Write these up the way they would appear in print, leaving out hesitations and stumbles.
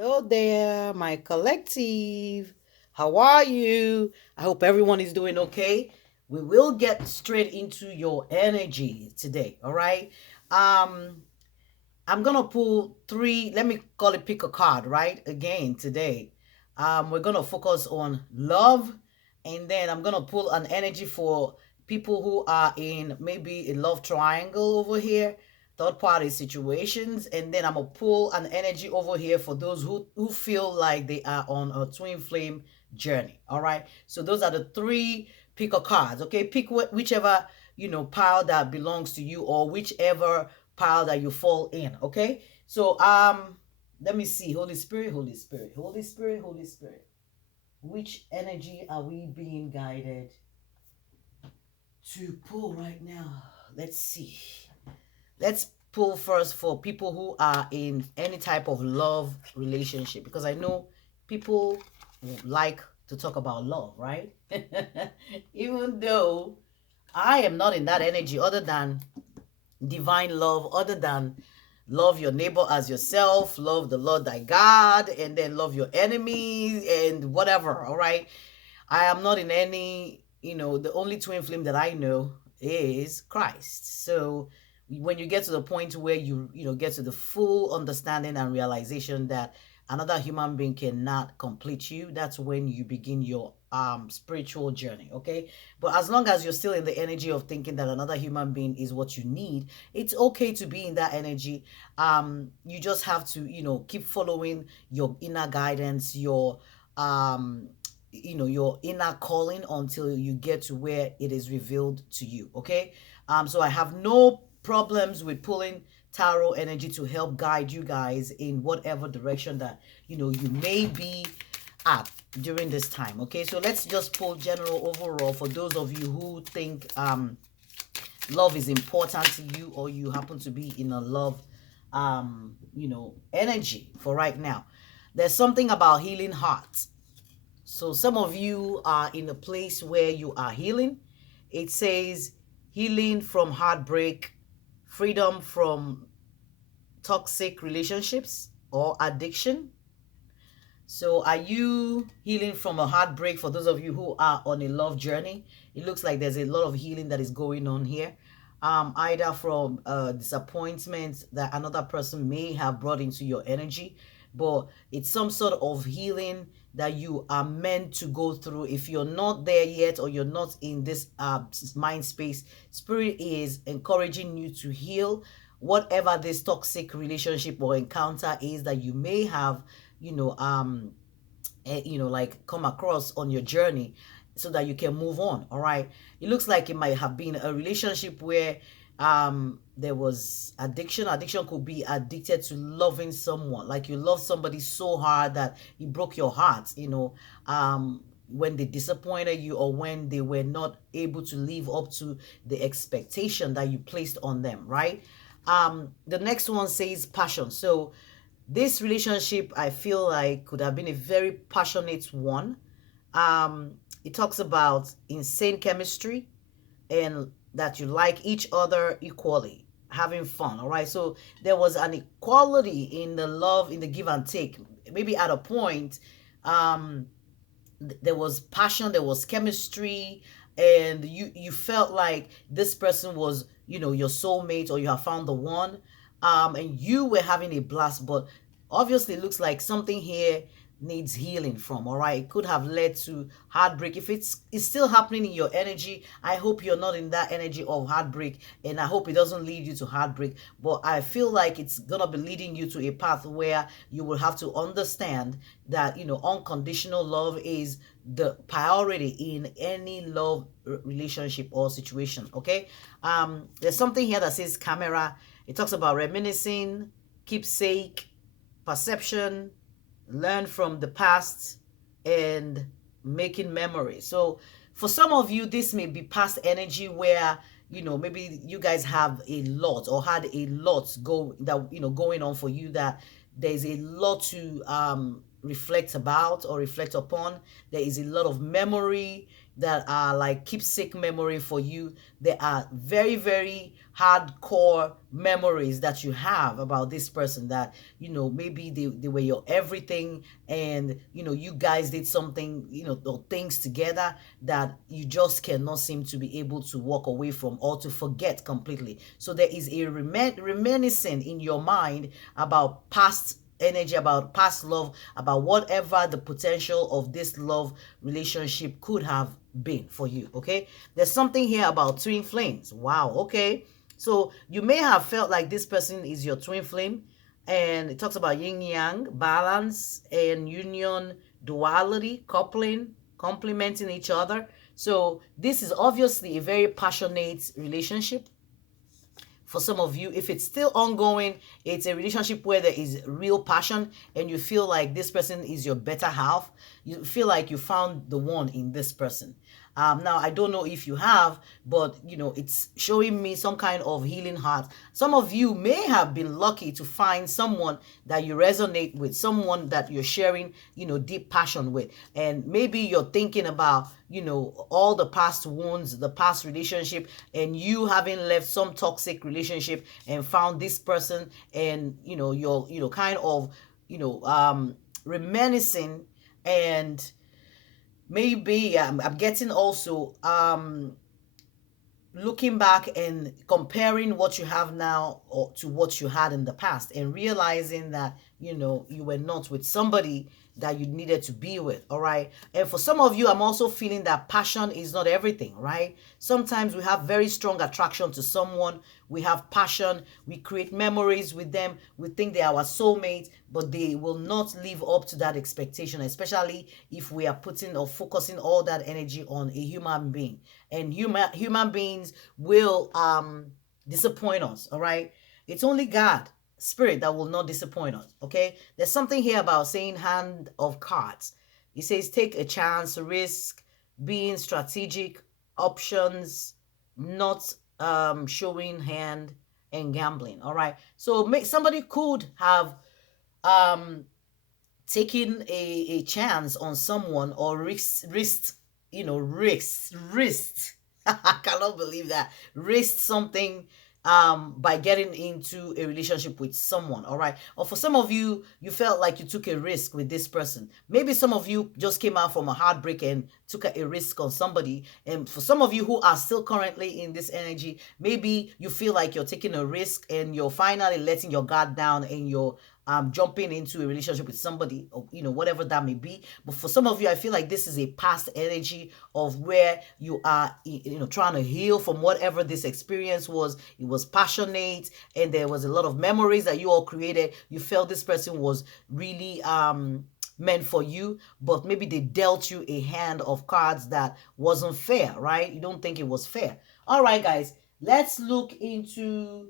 Hello there, my collective. How are you? I hope everyone is doing okay. We will get straight into your energy today, all right? Um I'm going to pull three, let me call it pick a card, right? Again today. We're going to focus on love, and then I'm going to pull an energy for people who are in maybe a love triangle over here, third party situations, and then I'm going to pull an energy over here for those who feel like they are on a twin flame journey. All right? So those are the three pick a cards, okay? Pick whichever, pile that belongs to you, or whichever pile that you fall in, okay? So let me see. Holy Spirit, Holy Spirit, Holy Spirit, Holy Spirit, which energy are we being guided to pull right now? Let's see. Let's pull first for people who are in any type of love relationship, because I know people like to talk about love, right? Even though I am not in that energy, other than divine love, other than love your neighbor as yourself, love the Lord thy God, and then love your enemies and whatever. All right. I am not in any, the only twin flame that I know is Christ. So when you get to the point where you get to the full understanding and realization that another human being cannot complete you, that's when you begin your spiritual journey. Okay, but as long as you're still in the energy of thinking that another human being is what you need, it's okay to be in that energy. You just have to keep following your inner guidance, um your inner calling, until you get to where it is revealed to you. Okay, so I have no problems with pulling tarot energy to help guide you guys in whatever direction that you may be at during this time. Okay, so let's just pull general overall for those of you who think love is important to you, or you happen to be in a love energy for right now. There's something about healing hearts. So some of you are in a place where you are healing. It says healing from heartbreak, freedom from toxic relationships or addiction. So are you healing from a heartbreak? For those of you who are on a love journey, it looks like there's a lot of healing that is going on here. Either from disappointment that another person may have brought into your energy, but it's some sort of healing that you are meant to go through. If you're not there yet, or you're not in this mind space, spirit is encouraging you to heal whatever this toxic relationship or encounter is that you may have you know um like come across on your journey, so that you can move on. All right, it looks like it might have been a relationship where there was addiction could be addicted to loving someone, like you love somebody so hard that it broke your heart, when they disappointed you, or when they were not able to live up to the expectation that you placed on them, right? The next one says passion. So this relationship, I feel like, could have been a very passionate one. It talks about insane chemistry, and that you like each other equally, having fun. All right. So there was an equality in the love, in the give and take. Maybe at a point, um, there was passion, there was chemistry, and you felt like this person was your soulmate, or you have found the one, and you were having a blast. But obviously it looks like something here needs healing from. All right, it could have led to heartbreak. If it's still happening in your energy, I hope you're not in that energy of heartbreak, and I hope it doesn't lead you to heartbreak. But I feel like it's gonna be leading you to a path where you will have to understand that unconditional love is the priority in any love relationship or situation. Okay, there's something here that says camera. It talks about reminiscing, keepsake, perception, learn from the past, and making memories. So for some of you, this may be past energy where maybe you guys have a lot, or had a lot going on for you, that there's a lot to reflect about or reflect upon. There is a lot of memory that are like keepsake memory for you. They are very, very hardcore memories that you have about this person, that maybe they were your everything, and you guys did something, or things together that you just cannot seem to be able to walk away from or to forget completely. So there is a reminiscing in your mind about past energy, about past love, about whatever the potential of this love relationship could have been for you. Okay, there's something here about twin flames. Wow. Okay, so you may have felt like this person is your twin flame, and it talks about yin yang, balance and union, duality, coupling, complementing each other. So this is obviously a very passionate relationship. For some of you, if it's still ongoing, it's a relationship where there is real passion and you feel like this person is your better half. You feel like you found the one in this person. Now, I don't know if you have, but it's showing me some kind of healing heart. Some of you may have been lucky to find someone that you resonate with, someone that you're sharing, deep passion with. And maybe you're thinking about, all the past wounds, the past relationship, and you having left some toxic relationship and found this person, and, you're kind of, reminiscing, and maybe I'm getting also looking back and comparing what you have now or to what you had in the past, and realizing that you were not with somebody that you needed to be with. All right. And for some of you, I'm also feeling that passion is not everything, right? Sometimes we have very strong attraction to someone, we have passion, we create memories with them, we think they are our soulmate, but they will not live up to that expectation, especially if we are putting or focusing all that energy on a human being. And human beings will disappoint us. All right. It's only God, spirit, that will not disappoint us. Okay, there's something here about saying hand of cards. It says take a chance, risk, being strategic, options, not showing hand, and gambling. All right, so somebody could have taken a chance on someone, or risked, risked. I cannot believe that. Risked something by getting into a relationship with someone. All right, or for some of you, you felt like you took a risk with this person. Maybe some of you just came out from a heartbreak and took a risk on somebody. And for some of you who are still currently in this energy, maybe you feel like you're taking a risk and you're finally letting your guard down, and you're jumping into a relationship with somebody, or whatever that may be. But for some of you, I feel like this is a past energy of where you are trying to heal from whatever this experience was. It was passionate, and there was a lot of memories that you all created. You felt this person was really meant for you, but maybe they dealt you a hand of cards that wasn't fair, right? You don't think it was fair. All right, guys, let's look into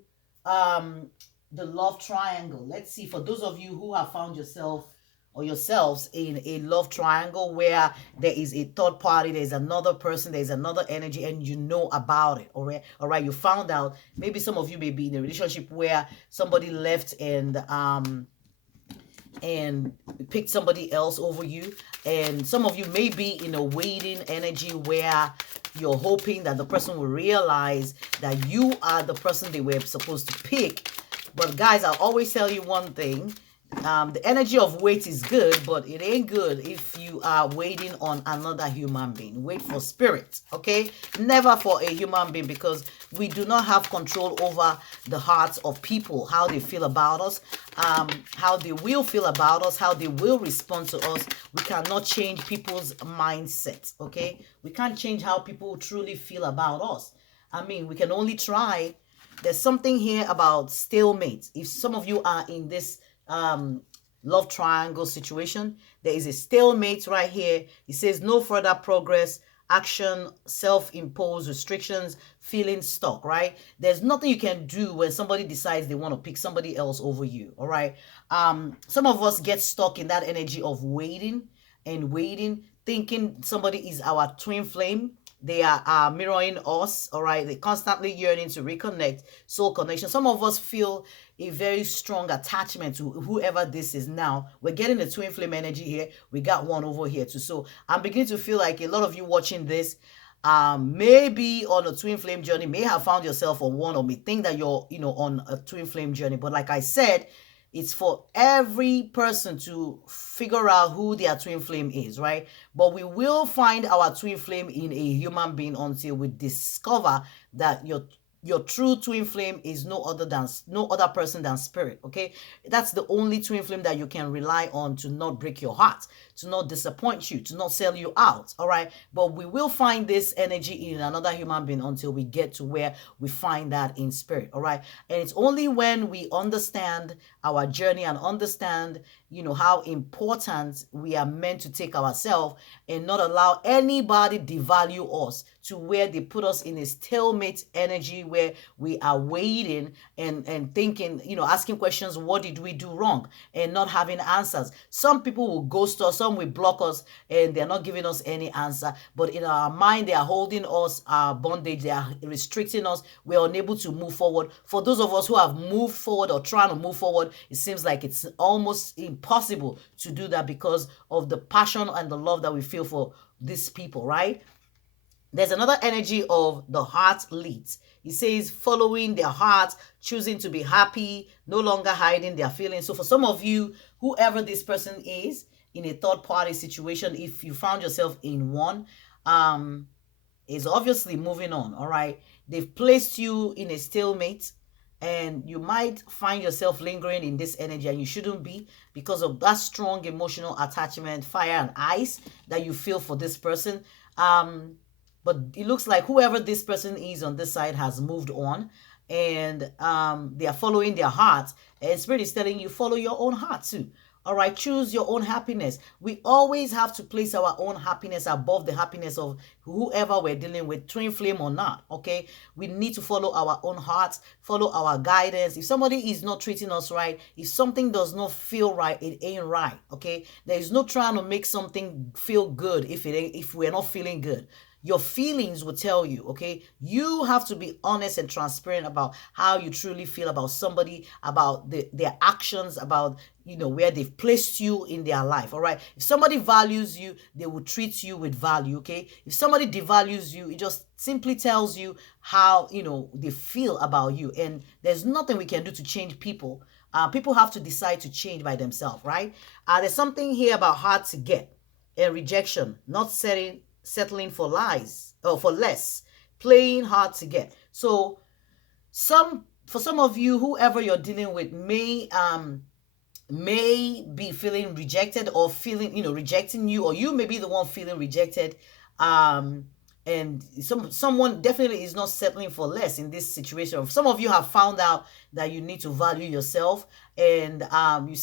the love triangle. Let's see, for those of you who have found yourself or yourselves in a love triangle where there is a third party, there's another person, there's another energy, and you know about it. All right, you found out. Maybe some of you may be in a relationship where somebody left and picked somebody else over you, and some of you may be in a waiting energy where you're hoping that the person will realize that you are the person they were supposed to pick. But guys, I'll always tell you one thing. The energy of wait is good, but it ain't good if you are waiting on another human being. Wait for spirit, okay? Never for a human being, because we do not have control over the hearts of people, how they feel about us, how they will feel about us, how they will respond to us. We cannot change people's mindset, okay? We can't change how people truly feel about us. I mean, we can only try. There's something here about stalemate. If some of you are in this love triangle situation, there is a stalemate right here. It says no further progress, action, self-imposed restrictions, feeling stuck, right? There's nothing you can do when somebody decides they want to pick somebody else over you. All right. Some of us get stuck in that energy of waiting, thinking somebody is our twin flame. They are mirroring us. All right, they constantly yearning to reconnect, soul connection. Some of us feel a very strong attachment to whoever this is. Now we're getting a twin flame energy here. We got one over here too. So I'm beginning to feel like a lot of you watching this, maybe on a twin flame journey, may have found yourself on one, or may think that you're, on a twin flame journey. But like I said, it's for every person to figure out who their twin flame is, right? But we will find our twin flame in a human being until we discover that your true twin flame is no other person than spirit. Okay, that's the only twin flame that you can rely on to not break your heart, to not disappoint you, to not sell you out. All right, but we will find this energy in another human being until we get to where we find that in spirit. All right, and it's only when we understand our journey and understand how important we are meant to take ourselves and not allow anybody devalue us to where they put us in a stalemate energy where we are waiting and thinking, asking questions, what did we do wrong, and not having answers. Some people will ghost us, some will block us, and they're not giving us any answer. But in our mind, they are holding us bondage, they are restricting us. We're unable to move forward. For those of us who have moved forward or trying to move forward, it seems like it's almost impossible to do that because of the passion and the love that we feel for these people, right? There's another energy of the heart leads. It says following their heart, choosing to be happy, no longer hiding their feelings. So for some of you, whoever this person is in a third party situation, if you found yourself in one, is obviously moving on. All right, they've placed you in a stalemate, and you might find yourself lingering in this energy, and you shouldn't be, because of that strong emotional attachment, fire and ice that you feel for this person. But it looks like whoever this person is on this side has moved on, and they are following their heart. And Spirit is telling you, follow your own heart too. All right, choose your own happiness. We always have to place our own happiness above the happiness of whoever we're dealing with, twin flame or not. Okay, we need to follow our own hearts, follow our guidance. If somebody is not treating us right, if something does not feel right, it ain't right. Okay, there is no trying to make something feel good if we're not feeling good. Your feelings will tell you. Okay, you have to be honest and transparent about how you truly feel about somebody, about their actions, about where they've placed you in their life. All right, if somebody values you, they will treat you with value. Okay, if somebody devalues you, it just simply tells you how they feel about you, and there's nothing we can do to change people. People have to decide to change by themselves, right? There's something here about hard to get and rejection, not settling for lies or for less, playing hard to get. So for some of you, whoever you're dealing with may be feeling rejected, or feeling rejecting you, or you may be the one feeling rejected. And someone definitely is not settling for less in this situation. Some of you have found out that you need to value yourself, and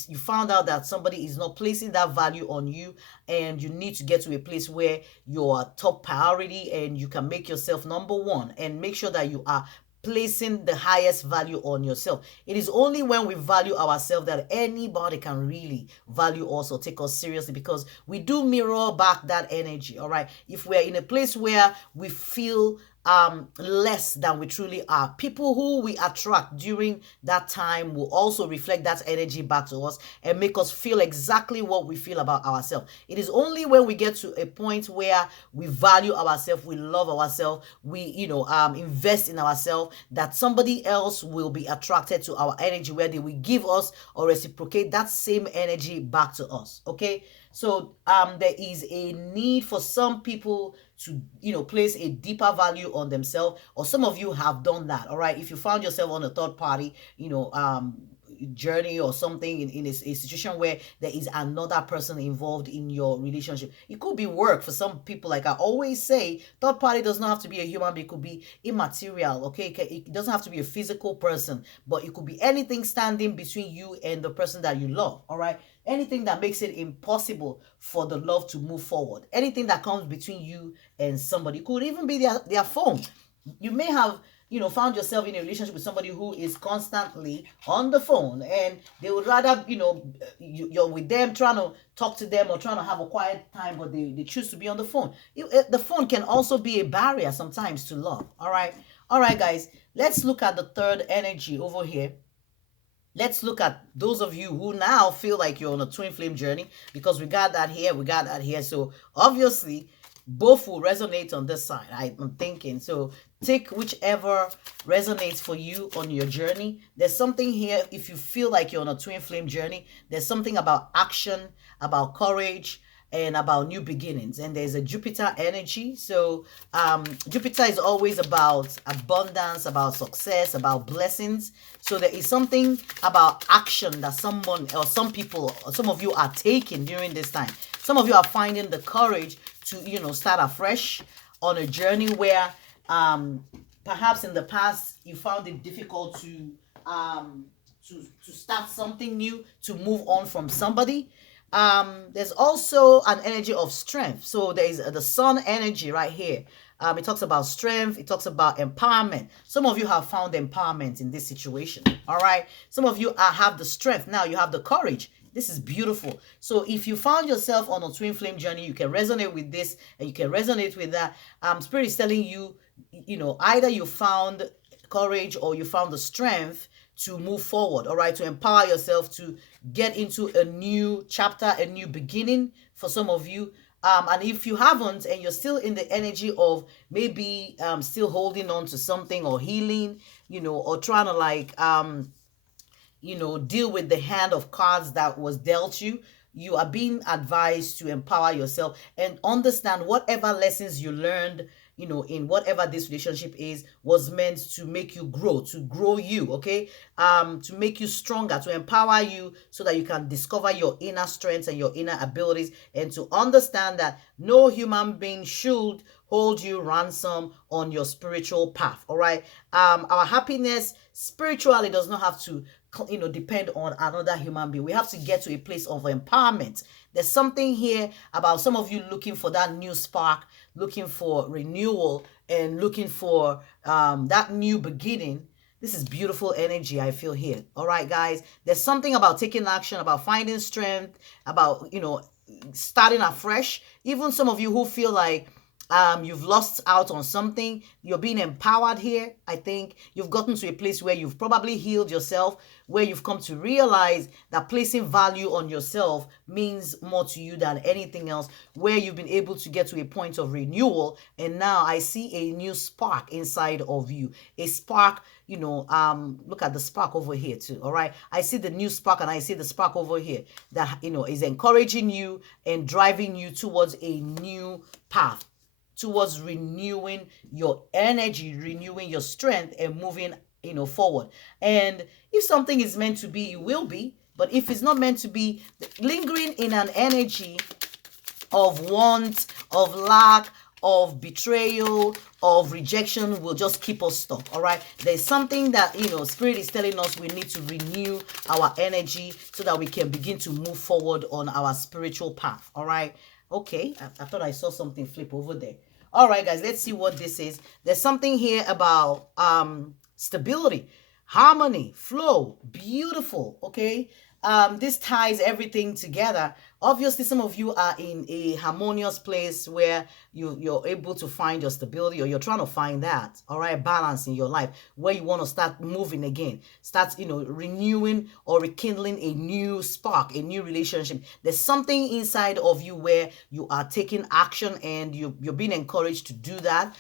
you found out that somebody is not placing that value on you, and you need to get to a place where you're top priority and you can make yourself number one and make sure that you are placing the highest value on yourself. It is only when we value ourselves that anybody can really value us or take us seriously, because we do mirror back that energy. All right, if we're in a place where we feel less than we truly are, people who we attract during that time will also reflect that energy back to us and make us feel exactly what we feel about ourselves. It is only when we get to a point where we value ourselves, we love ourselves, we invest in ourselves, that somebody else will be attracted to our energy, where they will give us or reciprocate that same energy back to us. Okay, so there is a need for some people to place a deeper value on themselves, or some of you have done that. All right, if you found yourself on a third party journey or something, in a situation where there is another person involved in your relationship, it could be work. For some people, like I always say, third party does not have to be a human being. It could be immaterial. Okay, it doesn't have to be a physical person, but it could be anything standing between you and the person that you love. All right, anything that makes it impossible for the love to move forward, anything that comes between you and somebody. It could even be their phone. You may have found yourself in a relationship with somebody who is constantly on the phone, and they would rather you're with them, trying to talk to them or trying to have a quiet time, but they choose to be on the phone. The phone can also be a barrier sometimes to love. All right, guys, let's look at the third energy over here. Let's look at those of you who now feel like you're on a twin flame journey, because we got that here, we got that here. So obviously both will resonate on this side. I'm thinking. So take whichever resonates for you on your journey. There's something here, if you feel like you're on a twin flame journey, there's something about action, about courage, and about new beginnings. And there's a Jupiter energy. So Jupiter is always about abundance, about success, about blessings. So there is something about action that someone or some people or some of you are taking during this time. Some of you are finding the courage to, you know, start afresh on a journey where perhaps in the past you found it difficult to start something new, to move on from somebody. There's also an energy of strength. So there is the sun energy right here. It talks about strength. It talks about empowerment. Some of you have found empowerment in this situation. All right. Some of you have the strength. Now you have the courage. This is beautiful. So if you found yourself on a twin flame journey, you can resonate with this and you can resonate with that. Spirit is telling you, you know, either you found courage or you found the strength to move forward, all right, to empower yourself to get into a new chapter, a new beginning for some of you. And if you haven't and you're still in the energy of maybe still holding on to something or healing, you know, or trying to like you know, deal with the hand of cards that was dealt you, you are being advised to empower yourself and understand whatever lessons you learned, you know, in whatever this relationship is, was meant to make you grow, to grow you, okay? To make you stronger, to empower you so that you can discover your inner strengths and your inner abilities, and to understand that no human being should hold you ransom on your spiritual path, all right? Our happiness spiritually does not have to, you know, depend on another human being. We have to get to a place of empowerment. There's something here about some of you looking for that new spark, looking for renewal, and looking for that new beginning. This is beautiful energy I feel here. All right, guys. There's something about taking action, about finding strength, about, you know, starting afresh. Even some of you who feel like you've lost out on something, you're being empowered here. I think you've gotten to a place where you've probably healed yourself, where you've come to realize that placing value on yourself means more to you than anything else, where you've been able to get to a point of renewal. And now I see a new spark inside of you, a spark, you know, look at the spark over here too. All right, I see the new spark and I see the spark over here that, you know, is encouraging you and driving you towards a new path, towards renewing your energy, renewing your strength, and moving, you know, forward. And if something is meant to be, it will be. But if it's not meant to be, lingering in an energy of want, of lack, of betrayal, of rejection will just keep us stuck. All right, there's something that, you know, Spirit is telling us we need to renew our energy so that we can begin to move forward on our spiritual path. All right. Okay, I thought I saw something flip over there. All right, guys, let's see what this is. There's something here about stability, harmony, flow, beautiful, okay? This ties everything together. Obviously, some of you are in a harmonious place where you're able to find your stability, or you're trying to find that, all right, balance in your life, where you want to start moving again, start, you know, renewing or rekindling a new spark, a new relationship. There's something inside of you where you are taking action and you're being encouraged to do that.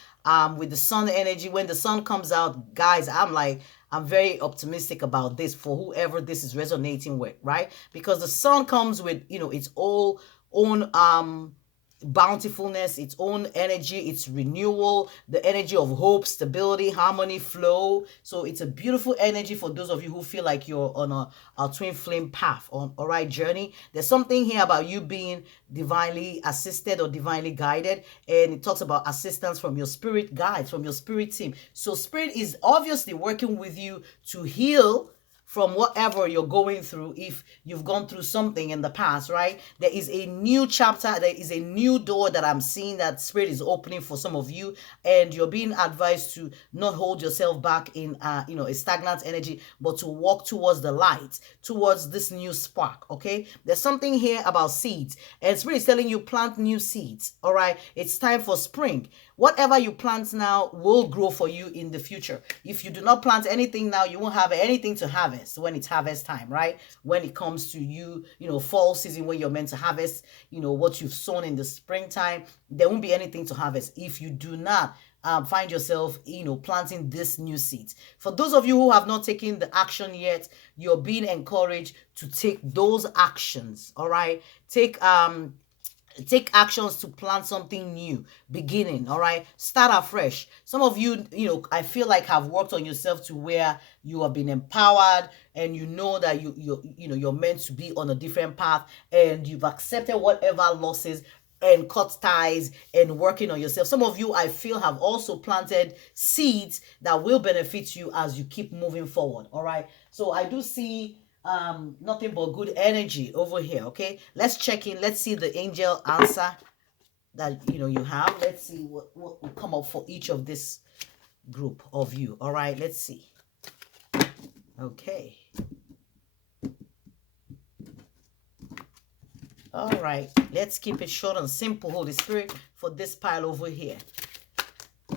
With the sun energy, when the sun comes out, guys, I'm very optimistic about this for whoever this is resonating with, right? Because the sun comes with, you know, its own bountifulness, its own energy, its renewal, the energy of hope, stability, harmony, flow. So it's a beautiful energy for those of you who feel like you're on a twin flame path, on a right journey. There's something here about you being divinely assisted or divinely guided, and it talks about assistance from your spirit guides, from your spirit team. So Spirit is obviously working with you to heal from whatever you're going through. If you've gone through something in the past, right? There is a new chapter, there is a new door that I'm seeing that Spirit is opening for some of you, and you're being advised to not hold yourself back in you know, a stagnant energy, but to walk towards the light, towards this new spark. Okay, there's something here about seeds, and Spirit is telling you plant new seeds. All right, it's time for spring. whatever you plant now will grow for you in the future. If you do not plant anything now, you won't have anything to harvest when it's harvest time, right? When it comes to fall season, when you're meant to harvest, what you've sown in the springtime, there won't be anything to harvest if you do not find yourself, planting this new seeds. For those of you who have not taken the action yet, you're being encouraged to take those actions. All right, take actions to plant something new, beginning. All right, start afresh. Some of you, I feel like have worked on yourself to where you have been empowered, and you know that you're meant to be on a different path, and you've accepted whatever losses and cut ties and working on yourself. Some of you, I feel, have also planted seeds that will benefit you as you keep moving forward. All right, so I do see nothing but good energy over here. Okay, let's check in. Let's see the angel answer that you have. Let's see what will come up for each of this group of you. All right, let's see. Okay. All right, let's keep it short and simple, Holy Spirit, for this pile over here.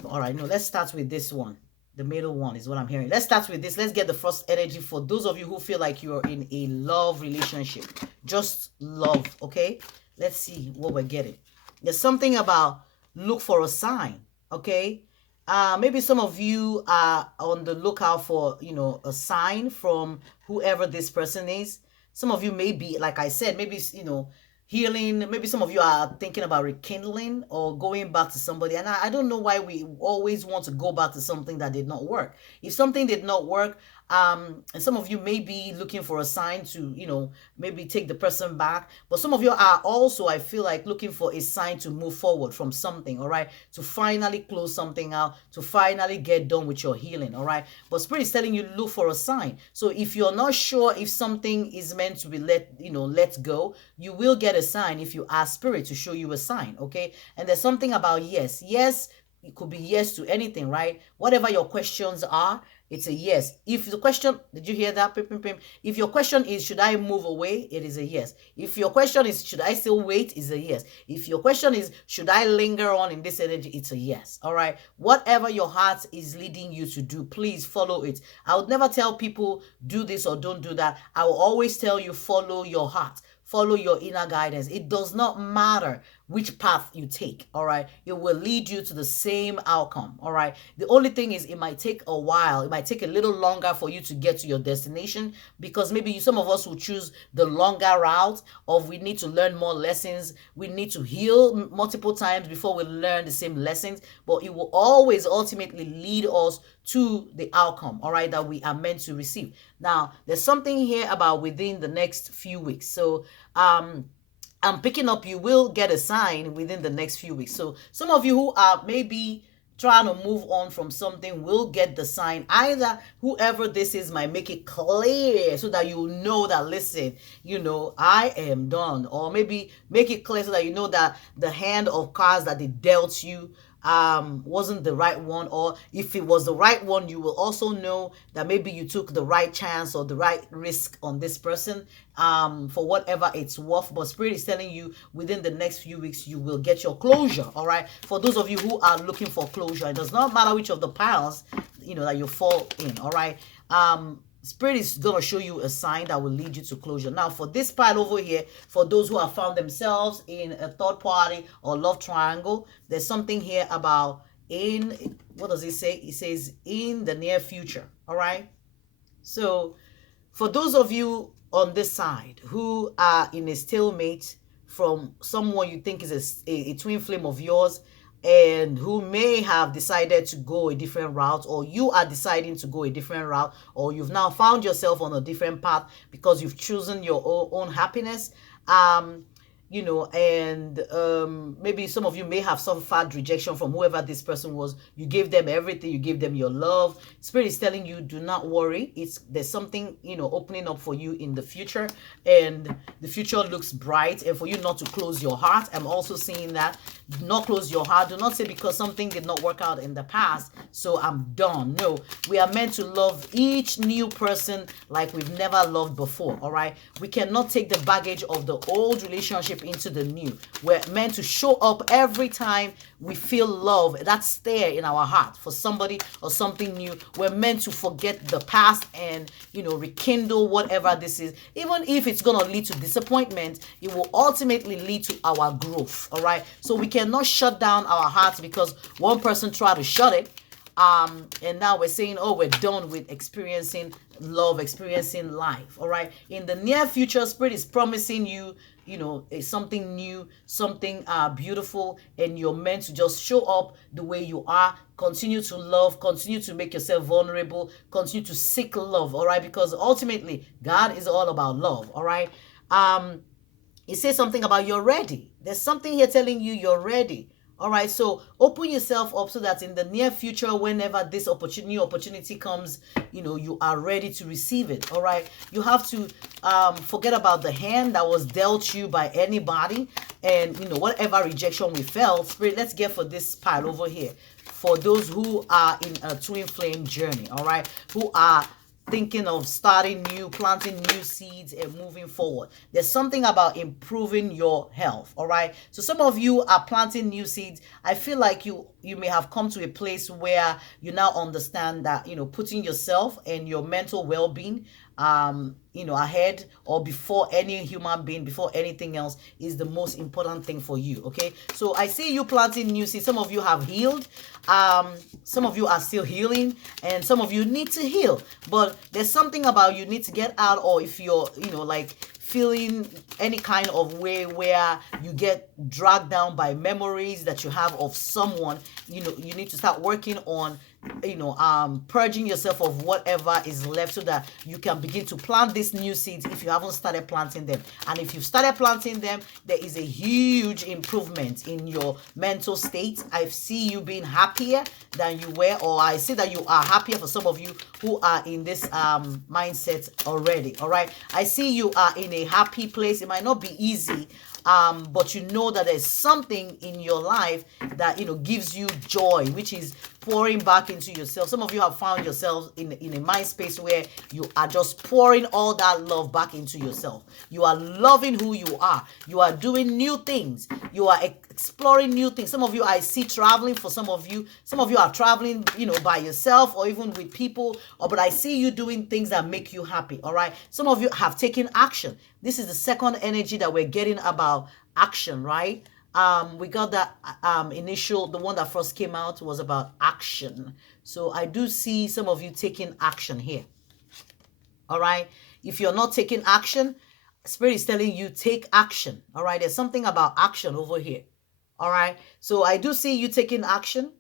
All right, no, let's start with this one. The middle one is what I'm hearing. Let's start with this. Let's get the first energy for those of you who feel like you're in a love relationship. Just love, okay? Let's see what we're getting. There's something about look for a sign, okay? Maybe some of you are on the lookout for, a sign from whoever this person is. Some of you may be, like I said, maybe, healing. Maybe some of you are thinking about rekindling or going back to somebody. And I don't know why we always want to go back to something that did not work. If something did not work, and some of you may be looking for a sign to, maybe take the person back. But some of you are also, I feel like, looking for a sign to move forward from something, all right? To finally close something out, to finally get done with your healing, all right? But Spirit is telling you, look for a sign. So if you're not sure if something is meant to be let go, you will get a sign if you ask Spirit to show you a sign, okay? And there's something about yes. Yes, it could be yes to anything, right? Whatever your questions are, it's a yes. If the question, did you hear that? If your question is, should I move away? It is a yes. If your question is, should I still wait? Is a yes. If your question is, should I linger on in this energy? It's a yes. All right. Whatever your heart is leading you to do, please follow it. I would never tell people do this or don't do that. I will always tell you, follow your heart. Follow your inner guidance. It does not matter which path you take, all right? It will lead you to the same outcome, all right? The only thing is it might take a while. It might take a little longer for you to get to your destination, because maybe some of us will choose the longer route of we need to learn more lessons. We need to heal multiple times before we learn the same lessons, but it will always ultimately lead us to the outcome, all right, that we are meant to receive. Now, there's something here about within the next few weeks. So, I'm picking up, you will get a sign within the next few weeks. So some of you who are maybe trying to move on from something will get the sign. Either whoever this is might make it clear so that you know that, listen, I am done. Or maybe make it clear so that you know that the hand of cards that they dealt you wasn't the right one. Or if it was the right one, you will also know that maybe you took the right chance or the right risk on this person, for whatever it's worth. But Spirit is telling you within the next few weeks you will get your closure. All right, for those of you who are looking for closure, it does not matter which of the piles that you fall in. All right, Spirit is going to show you a sign that will lead you to closure. Now, for this pile over here, for those who have found themselves in a third party or love triangle, there's something here about what does it say? It says in the near future. All right. So for those of you on this side who are in a stalemate from someone you think is a twin flame of yours, and who may have decided to go a different route, or you are deciding to go a different route, or you've now found yourself on a different path because you've chosen your own happiness, and maybe some of you may have suffered rejection from whoever this person was. You gave them everything. You gave them your love. Spirit is telling you, do not worry. There's something, opening up for you in the future, and the future looks bright. And for you not to close your heart, I'm also seeing that. Do not close your heart. Do not say because something did not work out in the past, so I'm done. No, we are meant to love each new person like we've never loved before, all right? We cannot take the baggage of the old relationship step into the new. We're meant to show up every time we feel love, that stare in our heart for somebody or something new. We're meant to forget the past and, rekindle whatever this is. Even if it's going to lead to disappointment, it will ultimately lead to our growth. All right. So we cannot shut down our hearts because one person tried to shut it. And now we're saying, oh, we're done with experiencing love, experiencing life. All right. In the near future, Spirit is promising you, something new, something beautiful, and you're meant to just show up the way you are. Continue to love, continue to make yourself vulnerable, continue to seek love. All right. Because ultimately, God is all about love. All right. It says something about you're ready. There's something here telling you you're ready. All right, so open yourself up so that in the near future, whenever this new opportunity comes, you are ready to receive it. All right, you have to forget about the hand that was dealt you by anybody, and whatever rejection we felt. Spirit, let's get for this part over here. For those who are in a twin flame journey, all right, who are thinking of starting new, planting new seeds and moving forward. There's something about improving your health, all right? So some of you are planting new seeds. I feel like you may have come to a place where you now understand that, putting yourself and your mental well-being ahead or before any human being, before anything else, is the most important thing for you. Okay, so I see you planting new seeds. Some of you have healed, some of you are still healing, and some of you need to heal. But there's something about you need to get out, or if you're like feeling any kind of way where you get dragged down by memories that you have of someone, you need to start working on purging yourself of whatever is left so that you can begin to plant these new seeds if you haven't started planting them. And if you've started planting them, there is a huge improvement in your mental state. I see you being happier than you were, or I see that you are happier for some of you who are in this mindset already. All right, I see you are in a happy place. It might not be easy, but you know that there's something in your life that gives you joy, which is pouring back into yourself. Some of you have found yourselves in a mind space where you are just pouring all that love back into yourself. You are loving who you are. You are doing new things. You are exploring new things. Some of you I see traveling. For some of you are traveling, by yourself or even with people. But I see you doing things that make you happy. All right. Some of you have taken action. This is the second energy that we're getting about action, right? We got that the one that first came out was about action. So I do see some of you taking action here. All right. If you're not taking action, Spirit is telling you take action. All right. There's something about action over here. All right. So I do see you taking action.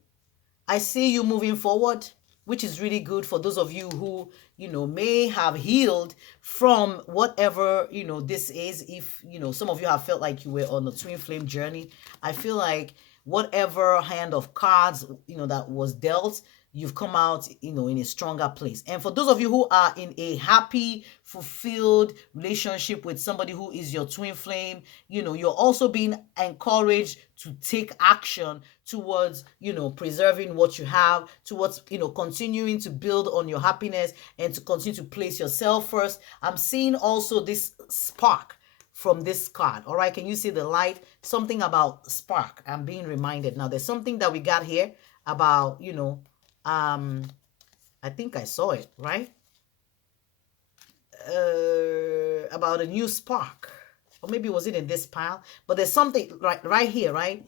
I see you moving forward, which is really good for those of you who, may have healed from whatever, this is. If, some of you have felt like you were on a twin flame journey, I feel like whatever hand of cards, that was dealt, you've come out, in a stronger place. And for those of you who are in a happy, fulfilled relationship with somebody who is your twin flame, you're also being encouraged to take action towards, preserving what you have, towards, continuing to build on your happiness and to continue to place yourself first. I'm seeing also this spark from this card. All right. Can you see the light? Something about spark. I'm being reminded. Now, there's something that we got here about, I think I saw it, right? About a new spark. Or maybe was it in this pile? But there's something right here, right?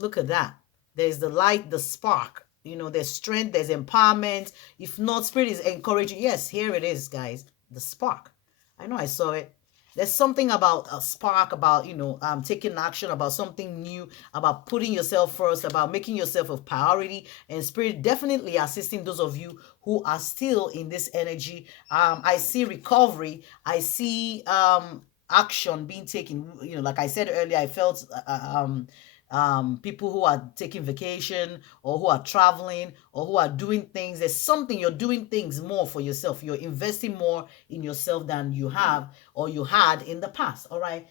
Look at that. There's the light, the spark. There's strength, there's empowerment. If not, Spirit is encouraging. Yes, here it is, guys. The spark. I know I saw it. There's something about a spark, about, taking action, about something new, about putting yourself first, about making yourself a priority. And Spirit definitely assisting those of you who are still in this energy. I see recovery. I see action being taken. Like I said earlier, I felt people who are taking vacation or who are traveling or who are doing things. There's something, you're doing things more for yourself. You're investing more in yourself than you have or you had in the past. All right,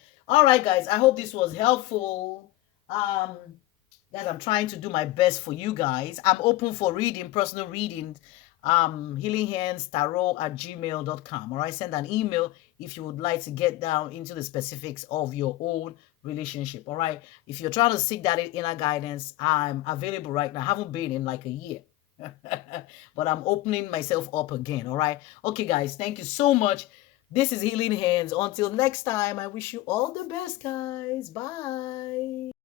guys, I hope this was helpful. Guys, I'm trying to do my best for you guys. I'm open for reading, personal reading. healinghandstarot@gmail.com. All right, send an email if you would like to get down into the specifics of your own relationship. All right, if you're trying to seek that inner guidance, I'm available right now. I haven't been in like a year. But I'm opening myself up again. All right. Okay, guys. Thank you so much. This is Healing Hands. Until next time, I wish you all the best, guys. Bye.